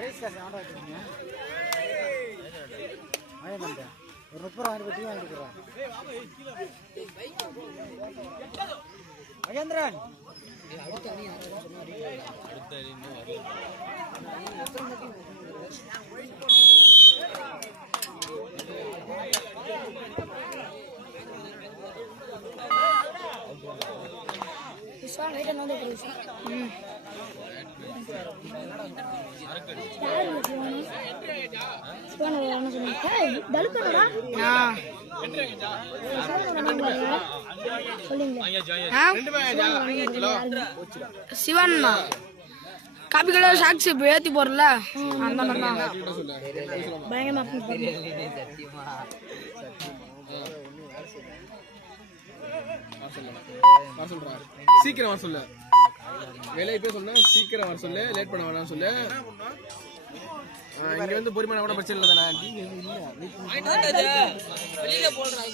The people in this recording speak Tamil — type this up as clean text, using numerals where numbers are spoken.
பிரைஸ் காசு ஆர்டர் வச்சுருக்கீங்க பண்ணிட்டேன் ஒரு 30 ரூபா வாங்கி டீ வாங்கிக்கிறோம் மகேந்திரன் சிவன்னா காப்பி கலர் சாக்ஸ் ஏத்தி போறல அந்த பயங்கரமா சீக்கிரம் வர சொல்லு வேலையை போய் சொன்னா சீக்கிரம் வர சொல்லு லேட் பண்ண வேணாம் சொல்லு இங்க வந்து பொறுமையான கூட பிரச்சனை இல்லை வெளியில போடுறான்